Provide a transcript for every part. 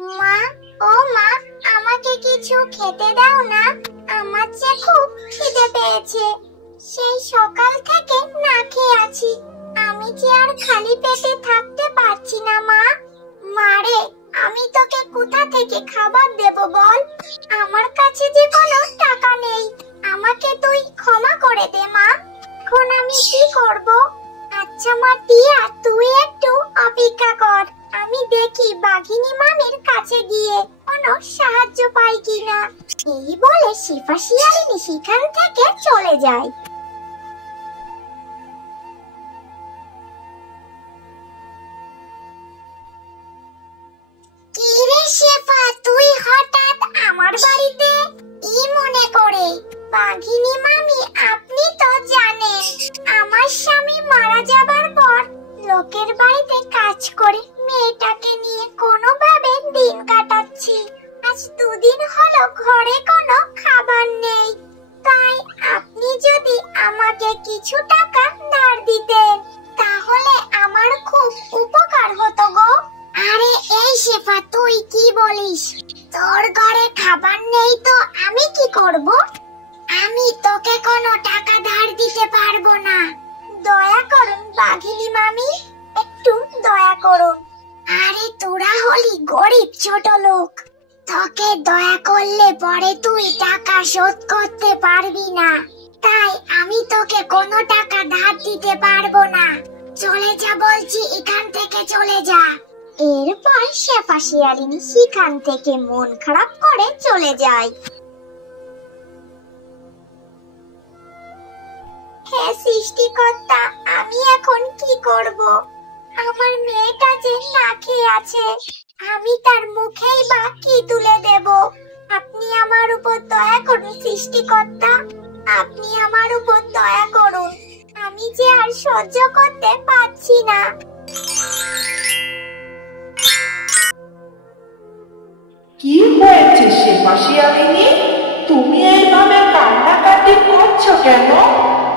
মা, ও মা, আমাকে কিছু খেতে দাও না। আমার যে খুব খিদে পেয়েছে। সেই সকাল থেকে না খেয়ে আছি। আমি যে আর খালি পেটে থাকতে পারছি না মা। মারে, আমি তোকে কোথা থেকে খাবার দেব বল? আমার কাছে যে কোনো টাকা নেই। আমাকে তুই ক্ষমা করে দে মা। এখন আমি কি করব? আচ্ছা মা টিয়া, তুই একটু অপেক্ষা কর। আমি দেখি বাঘিনী মামির কাছে গিয়ে কোনো সাহায্য পাই কিনা। এই বলে শিফা শিয়ালিনী সেখান থেকে চলে যায়। কি রে শেফা, তুই হঠাৎ আমার বাড়িতে? কি মনে করে? বাঘিনী মামি, আপনি তো জানেন আমার স্বামী মারা যাবার পর লোকের বাড়িতে কাজ করে মেয়েটাকে নিয়ে কোনোভাবে দিন কাটাচ্ছি। আজ দুদিন হলো ঘরে কোনো খাবার নেই। তাই আপনি যদি আমাকে কিছু টাকা ধার দিতেন তাহলে আমার খুব উপকার হতো গো। আরে এই শেফা, তুই কি বলিস? তোর ঘরে খাবার নেই তো আমি কি করব? আমি তোকে কোনো টাকা ধার দিতে পারবো না। দয়া করুন বাঘিনী মামি, একটু দয়া করুন। আরে তোরা হলি গরিব ছোট লোক, তোকে দয়া করলে পরে তুই টাকা শোধ করতে পারবি না। তাই আমি তোকে কোনো টাকা ধার দিতে পারবো না। চলে যা বলছি, এখান থেকে চলে যা। এরপর শেফা শিয়ালিনী সেখান থেকে মন খারাপ করে চলে যায়। হে সৃষ্টিকর্তা, আমি এখন কি করব? আমার মেয়েটা যে না খেয়ে আছে, আমি তার মুখেই বা কি তুলে দেব? আপনি আমার উপর দয়া করুন সৃষ্টিকর্তা, আপনি আমার উপর দয়া করুন। আমি যে আর সহ্য করতে পারছি না। কি হয়েছে শেফা শিয়ালিনী? তুমি এইভাবে কান্নাকাটি করছো কেন?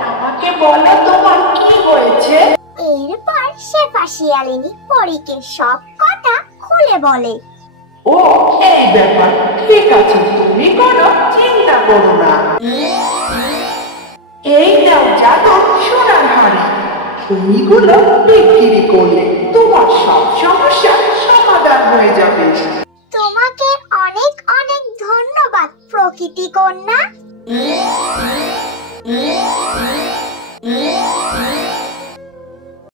আমাকে বলো তোমার কি হয়েছে? এরপর শেফা শিয়ালিনী পরীকে সব কথা খুলে বলে। ও, এই ব্যাপার, ঠিক আছে, তুমি কোনো চিন্তা করো না। এই নাও জাদু সোনার হাড়ি, এইগুলো বিক্রি করে